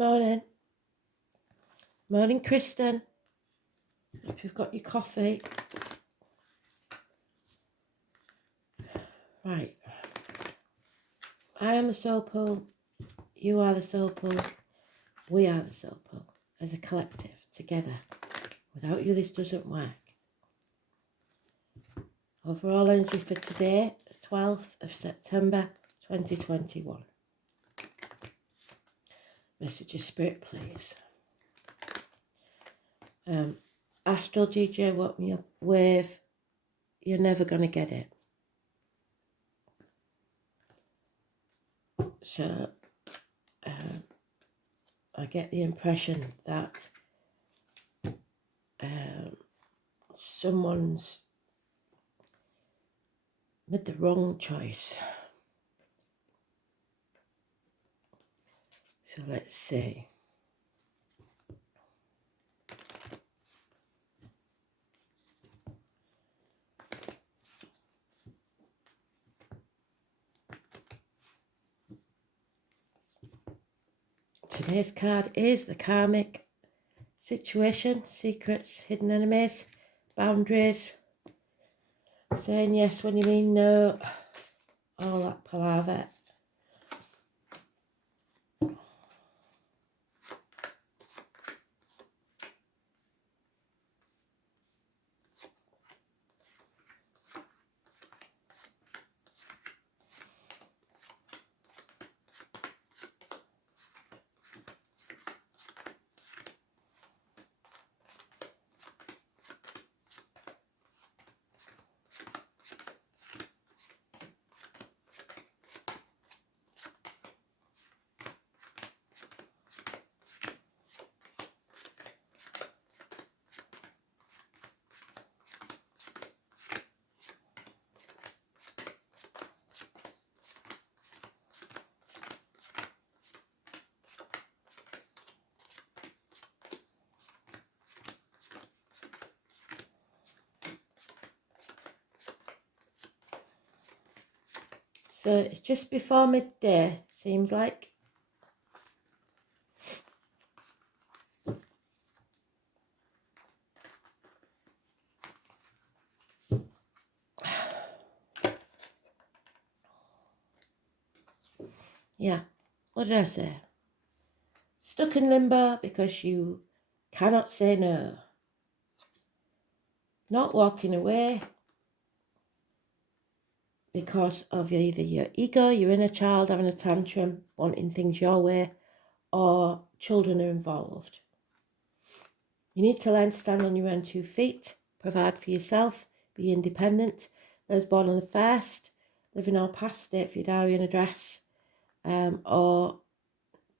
Morning. Morning, Kristen. Hope you've got your coffee. Right. I am the soul pool. You are the soul pool. We are the soul pool. As a collective, together. Without you, this doesn't work. Overall energy for today, the 12th of September, 2021. Message of Spirit, please. Astral DJ woke me up with, you're never going to get it. So, I get the impression that someone's made the wrong choice. So let's see. Today's card is the karmic situation, secrets, hidden enemies, boundaries, saying yes when you mean no, all that palaver. So it's just before midday, seems like. Yeah, what did I say? Stuck in limbo because you cannot say no. Not walking away because of either your ego, your inner child having a tantrum, wanting things your way, or children are involved. You need to learn to stand on your own 2 feet, provide for yourself, be independent. Those born on the 1st, living on past date for your diary and address, or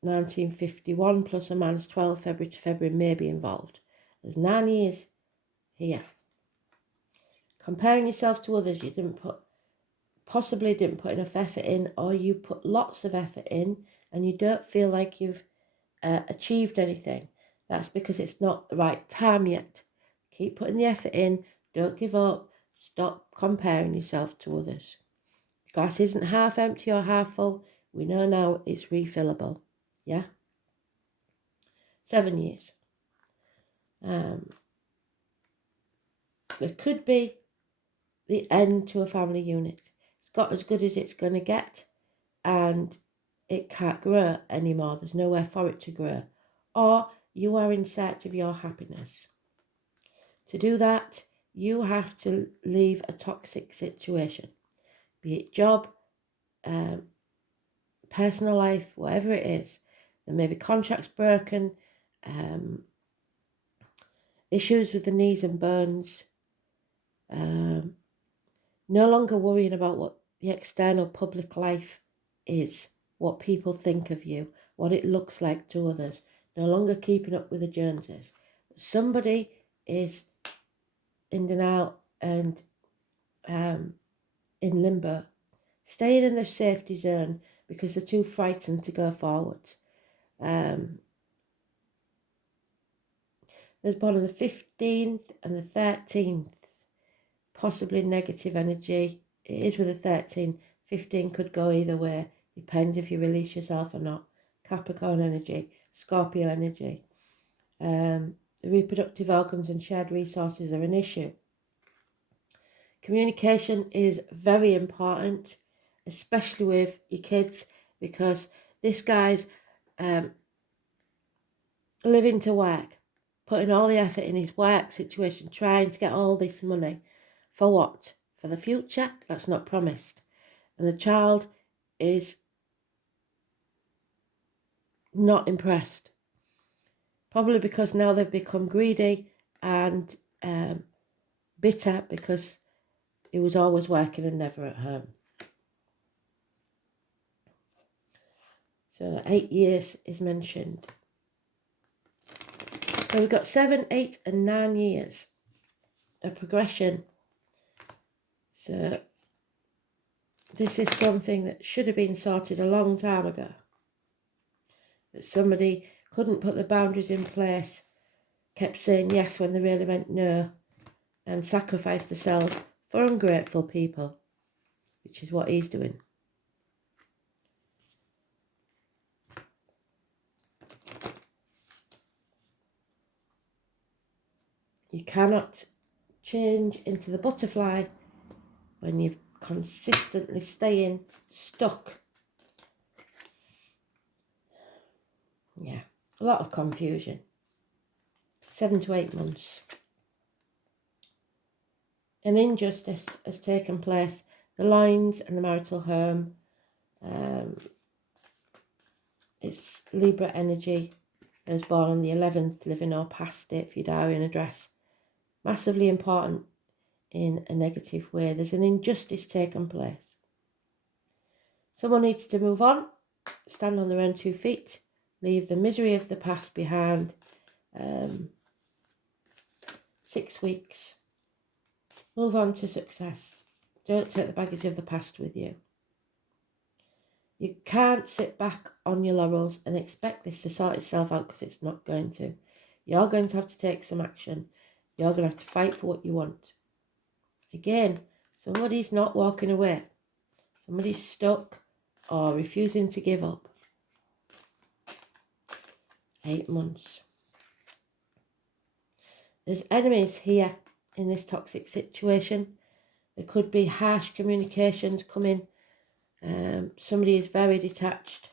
1951 plus or minus 12 February to February may be involved. There's 9 years here. Comparing yourself to others, you possibly didn't put enough effort in, or you put lots of effort in and you don't feel like you've achieved anything. That's because it's not the right time yet. Keep putting the effort in. Don't give up. Stop comparing yourself to others. The glass isn't half empty or half full. We know now it's refillable. Yeah? 7 years. There could be the end to a family unit. It's got as good as it's going to get, and it can't grow anymore. There's nowhere for it to grow. Or you are in search of your happiness. To do that, you have to leave a toxic situation, be it job, personal life, whatever it is. There may be contracts broken, issues with the knees and bones, no longer worrying about what the external public life is, what people think of you, what it looks like to others, no longer keeping up with the Joneses. Somebody is in denial and in limbo, staying in their safety zone because they're too frightened to go forwards. There's born on the 15th and the 13th, possibly negative energy. It is with a 13. 15 could go either way. Depends if you release yourself or not. Capricorn energy. Scorpio energy. The reproductive organs and shared resources are an issue. Communication is very important, especially with your kids, because this guy's living to work, putting all the effort in his work situation, trying to get all this money. For what? For the future? That's not promised. And the child is not impressed. Probably because now they've become greedy and bitter because he was always working and never at home. So 8 years is mentioned. So we've got 7, 8 and 9 years of progression. So this is something that should have been sorted a long time ago. But somebody couldn't put the boundaries in place, kept saying yes when they really meant no, and sacrificed themselves for ungrateful people, which is what he's doing. You cannot change into the butterfly when you're consistently staying stuck. Yeah, a lot of confusion. 7 to 8 months. An injustice has taken place. The lines and the marital home. It's Libra energy. I was born on the 11th, living or past it for your diary and address. Massively important in a negative way. There's an injustice taken place. Someone needs to move on, stand on their own 2 feet, leave the misery of the past behind. 6 weeks. Move on to success. Don't take the baggage of the past with you. You can't sit back on your laurels and expect this to sort itself out, because it's not going to. You're going to have to take some action. You're going to have to fight for what you want. Again, somebody's not walking away. Somebody's stuck or refusing to give up. 8 months. There's enemies here in this toxic situation. There could be harsh communications coming. Somebody is very detached.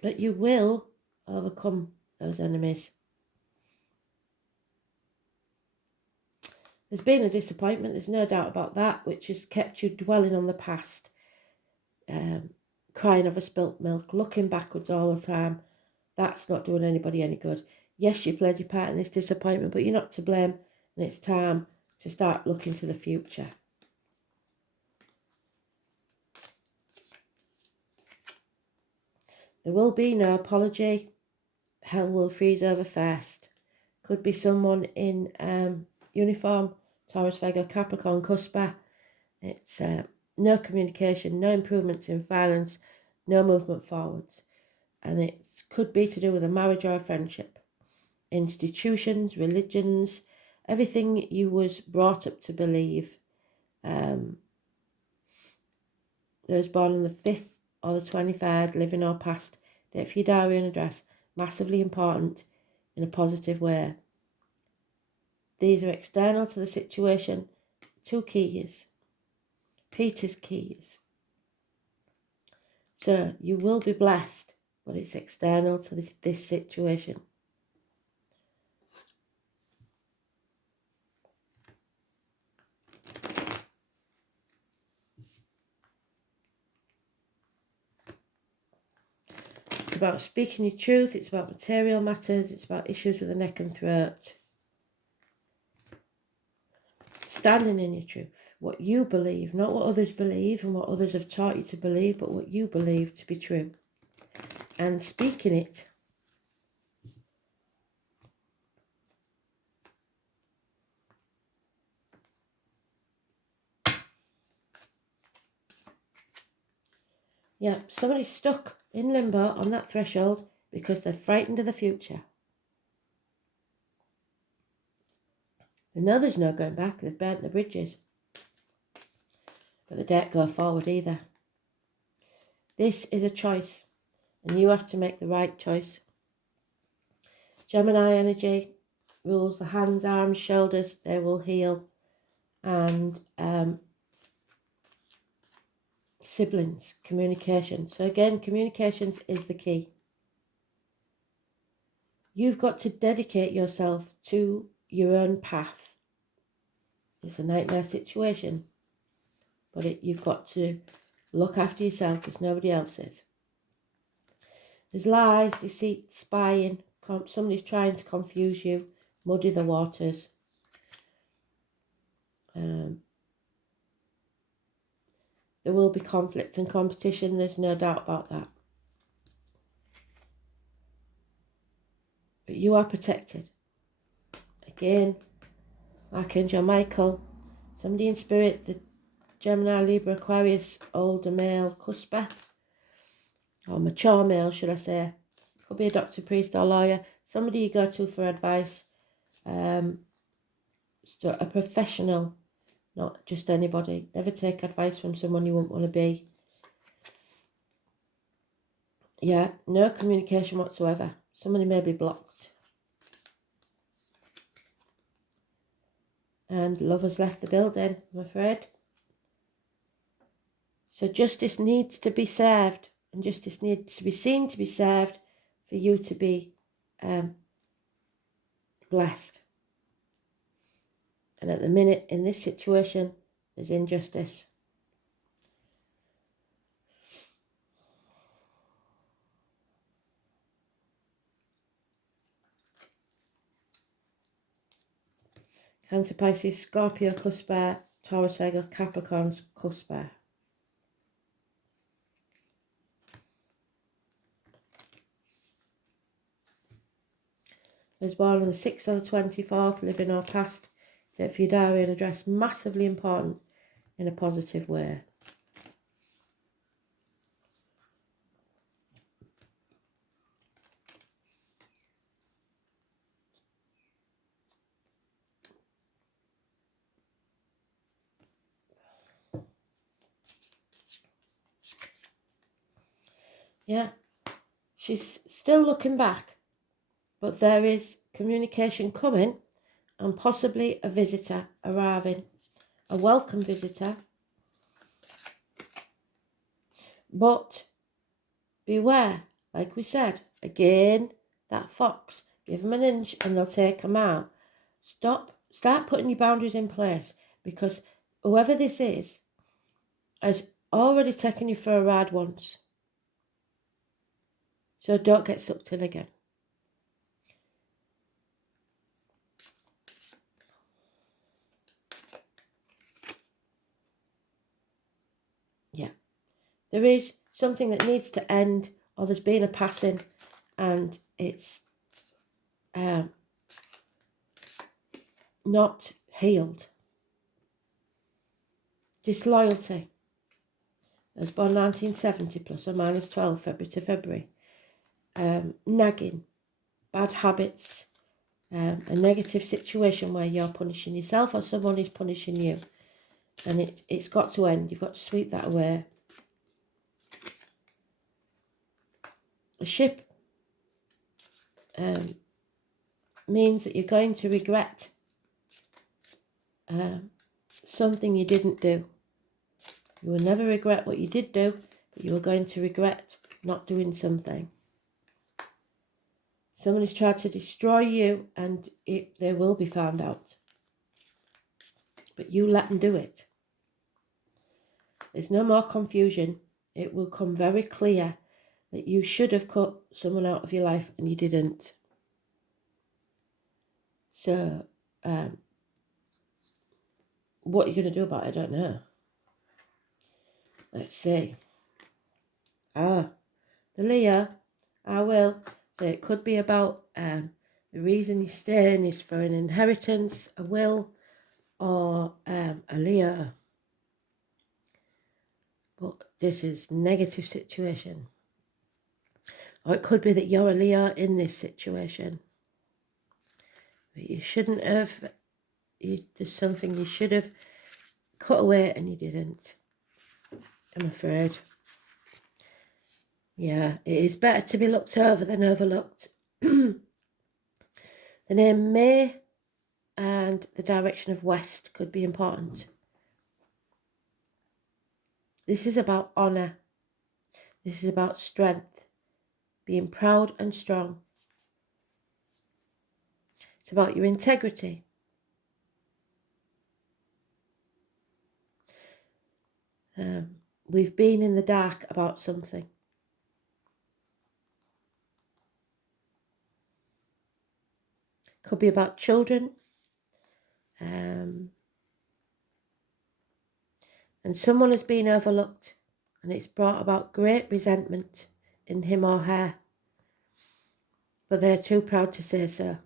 But you will overcome those enemies. There's been a disappointment, there's no doubt about that, which has kept you dwelling on the past, crying over spilt milk, looking backwards all the time. That's not doing anybody any good. Yes, you played your part in this disappointment, but you're not to blame, and it's time to start looking to the future. There will be no apology. Hell will freeze over first. Could be someone in uniform, Taurus, Virgo, Capricorn, Cuspa. It's no communication, no improvements in finance, no movement forwards. And it could be to do with a marriage or a friendship. Institutions, religions, everything you was brought up to believe. Those born on the 5th or the 23rd, living or past, date for your diary and address, massively important in a positive way. These are external to the situation. 2 keys. Peter's keys. So you will be blessed, but it's external to this situation. It's about speaking your truth. It's about material matters. It's about issues with the neck and throat. Standing in your truth. What you believe, not what others believe and what others have taught you to believe, but what you believe to be true. And speaking it. Yeah, somebody's stuck in limbo on that threshold because they're frightened of the future. They know there's no going back. They've burnt the bridges. But they don't go forward either. This is a choice, and you have to make the right choice. Gemini energy rules the hands, arms, shoulders. They will heal. And siblings, communication. So again, communications is the key. You've got to dedicate yourself to your own path. It's a nightmare situation, but you've got to look after yourself because nobody else is. There's lies, deceit, spying. Somebody's trying to confuse you, muddy the waters. There will be conflict and competition. There's no doubt about that. But you are protected. Again, Archangel Michael, somebody in spirit, the Gemini, Libra, Aquarius, older male, cusper, or mature male, should I say. Could be a doctor, priest, or lawyer. Somebody you go to for advice. A professional, not just anybody. Never take advice from someone you wouldn't want to be. Yeah, no communication whatsoever. Somebody may be blocked. And love has left the building, I'm afraid. So justice needs to be served, and justice needs to be seen to be served for you to be blessed. And at the minute, in this situation, there's injustice. Cancer, Pisces, Scorpio, cusper, Taurus, Virgo, Capricorn, cusper. I was born on the 6th or the 24th, living or past. Date for your diary and address, massively important in a positive way. Yeah, she's still looking back, but there is communication coming and possibly a visitor arriving, a welcome visitor. But beware, like we said, again, that fox, give them an inch and they'll take a mile. Start putting your boundaries in place, because whoever this is has already taken you for a ride once. So don't get sucked in again. Yeah. There is something that needs to end, or there's been a passing and it's not healed. Disloyalty. I was born 1970 plus or minus 12, February to February. Nagging, bad habits, a negative situation where you're punishing yourself or someone is punishing you. And it's got to end. You've got to sweep that away. A ship means that you're going to regret something you didn't do. You will never regret what you did do, but you are going to regret not doing something. Someone has tried to destroy you and they will be found out. But you let them do it. There's no more confusion. It will come very clear that you should have cut someone out of your life and you didn't. So, what are you going to do about it? I don't know. Let's see. The Leo, I will. So it could be about the reason you're staying is for an inheritance, a will, or a Leo. But this is negative situation. Or it could be that you're a Leo in this situation. But you shouldn't have. There's something you should have cut away and you didn't. I'm afraid. Yeah, it is better to be looked over than overlooked. The name May and the direction of west could be important. This is about honour. This is about strength, being proud and strong. It's about your integrity. We've been in the dark about something. Could be about children. And someone has been overlooked, and it's brought about great resentment in him or her, but they're too proud to say so.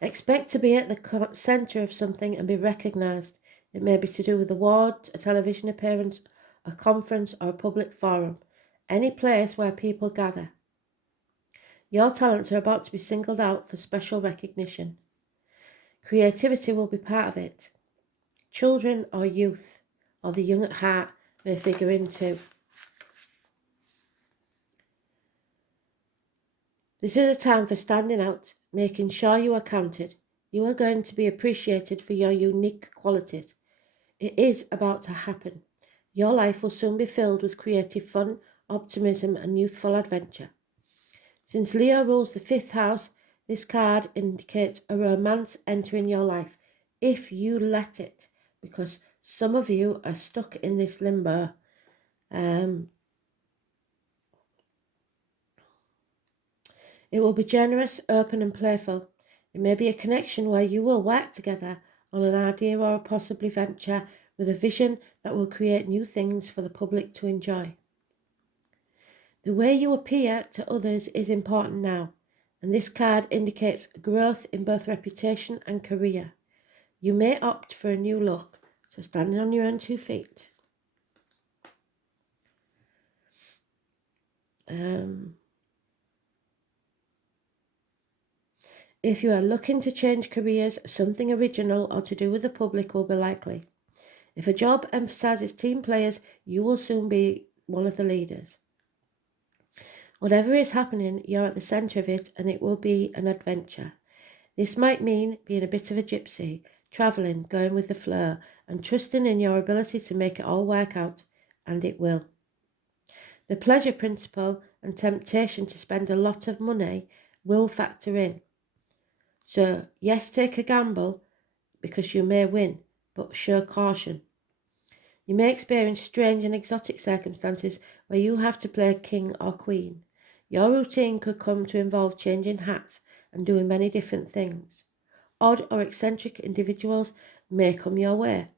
Expect to be at the centre of something and be recognised. It may be to do with awards, a television appearance, a conference, or a public forum, any place where people gather. Your talents are about to be singled out for special recognition. Creativity will be part of it. Children or youth, or the young at heart, may figure into. This is a time for standing out, making sure you are counted. You are going to be appreciated for your unique qualities. It is about to happen. Your life will soon be filled with creative fun, optimism, and youthful adventure. Since Leo rules the 5th house, this card indicates a romance entering your life, if you let it, because some of you are stuck in this limbo. It will be generous, open, and playful. It may be a connection where you will work together on an idea or a possible venture with a vision that will create new things for the public to enjoy. The way you appear to others is important now, and this card indicates growth in both reputation and career. You may opt for a new look, so standing on your own 2 feet. If you are looking to change careers, something original or to do with the public will be likely. If a job emphasises team players, you will soon be one of the leaders. Whatever is happening, you're at the centre of it, and it will be an adventure. This might mean being a bit of a gypsy, travelling, going with the flow, and trusting in your ability to make it all work out, and it will. The pleasure principle and temptation to spend a lot of money will factor in. So, yes, take a gamble because you may win, but show caution. You may experience strange and exotic circumstances where you have to play king or queen. Your routine could come to involve changing hats and doing many different things. Odd or eccentric individuals may come your way,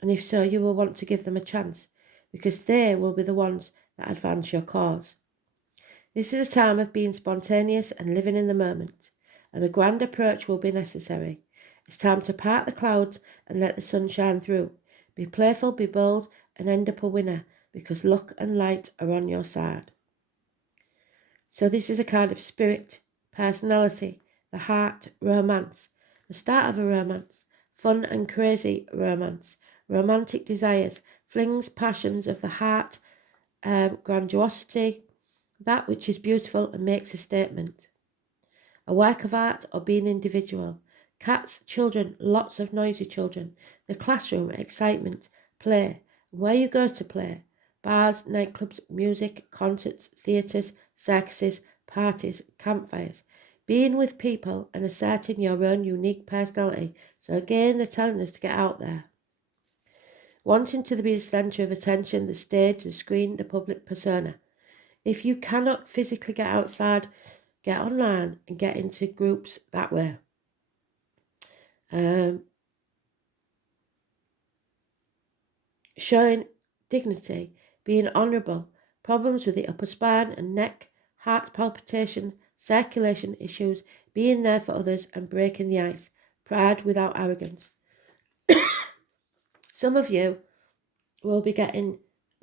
and if so, you will want to give them a chance, because they will be the ones that advance your cause. This is a time of being spontaneous and living in the moment, and a grand approach will be necessary. It's time to part the clouds and let the sun shine through. Be playful, be bold, and end up a winner, because luck and light are on your side. So this is a card of spirit, personality, the heart, romance, the start of a romance, fun and crazy romance, romantic desires, flings, passions of the heart, grandiosity, that which is beautiful and makes a statement. A work of art or being individual. Cats, children, lots of noisy children. The classroom, excitement, play, where you go to play. Bars, nightclubs, music, concerts, theatres, circuses, parties, campfires. Being with people and asserting your own unique personality. So again, they're telling us to get out there. Wanting to be the centre of attention, the stage, the screen, the public persona. If you cannot physically get outside, get online and get into groups that way. Showing dignity, being honourable, problems with the upper spine and neck, heart palpitation, circulation issues, being there for others and breaking the ice, pride without arrogance. Some of you will be getting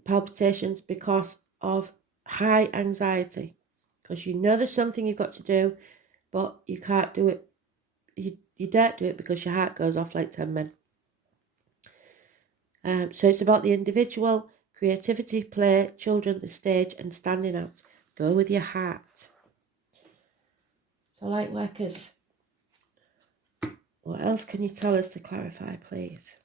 palpitations because of high anxiety, because you know there's something you've got to do, but you can't do it. You don't do it because your heart goes off like 10 men. So it's about the individual, creativity, play, children, the stage, and standing out. Go with your heart. So light workers, what else can you tell us to clarify, please?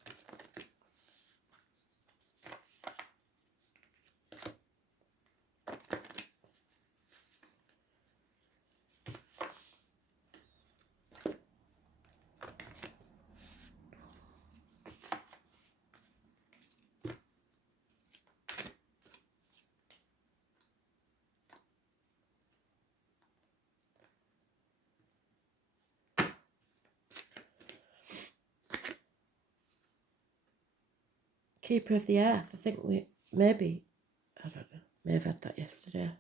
Keeper of the Earth, I think I don't know, may have had that yesterday.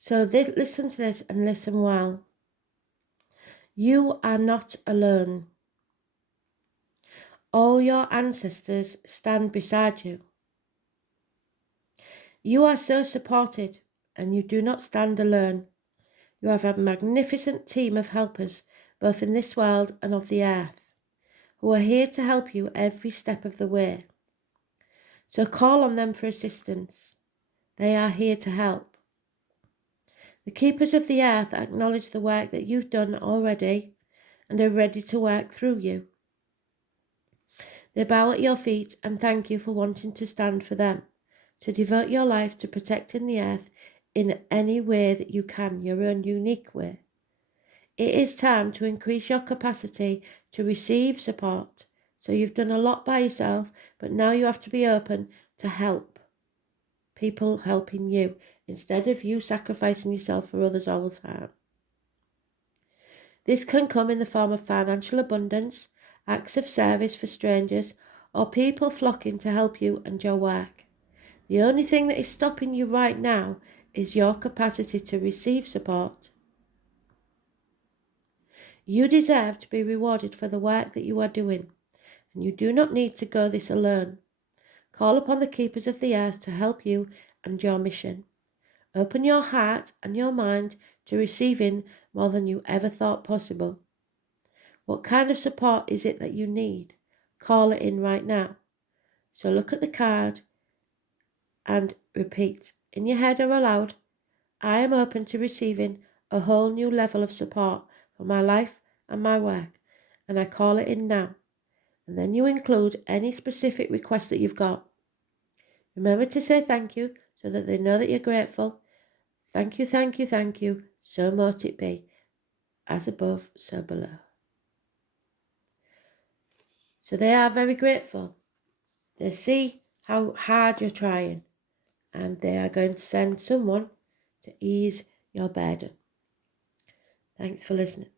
So listen to this and listen well. You are not alone. All your ancestors stand beside you. You are so supported, and you do not stand alone. You have a magnificent team of helpers, both in this world and of the earth, who are here to help you every step of the way. So call on them for assistance. They are here to help. The keepers of the earth acknowledge the work that you've done already and are ready to work through you. They bow at your feet and thank you for wanting to stand for them, to devote your life to protecting the earth in any way that you can, your own unique way. It is time to increase your capacity to receive support. So you've done a lot by yourself, but now you have to be open to help. People helping you, instead of you sacrificing yourself for others all the time. This can come in the form of financial abundance, acts of service for strangers, or people flocking to help you and your work. The only thing that is stopping you right now is your capacity to receive support. You deserve to be rewarded for the work that you are doing, and you do not need to go this alone. Call upon the keepers of the earth to help you and your mission. Open your heart and your mind to receiving more than you ever thought possible. What kind of support is it that you need? Call it in right now. So look at the card and repeat in your head or aloud, I am open to receiving a whole new level of support for my life and my work, and I call it in now. And then you include any specific request that you've got. Remember to say thank you so that they know that you're grateful. Thank you, thank you, thank you. So mote it be. As above, so below. So they are very grateful. They see how hard you're trying, and they are going to send someone to ease your burden. Thanks for listening.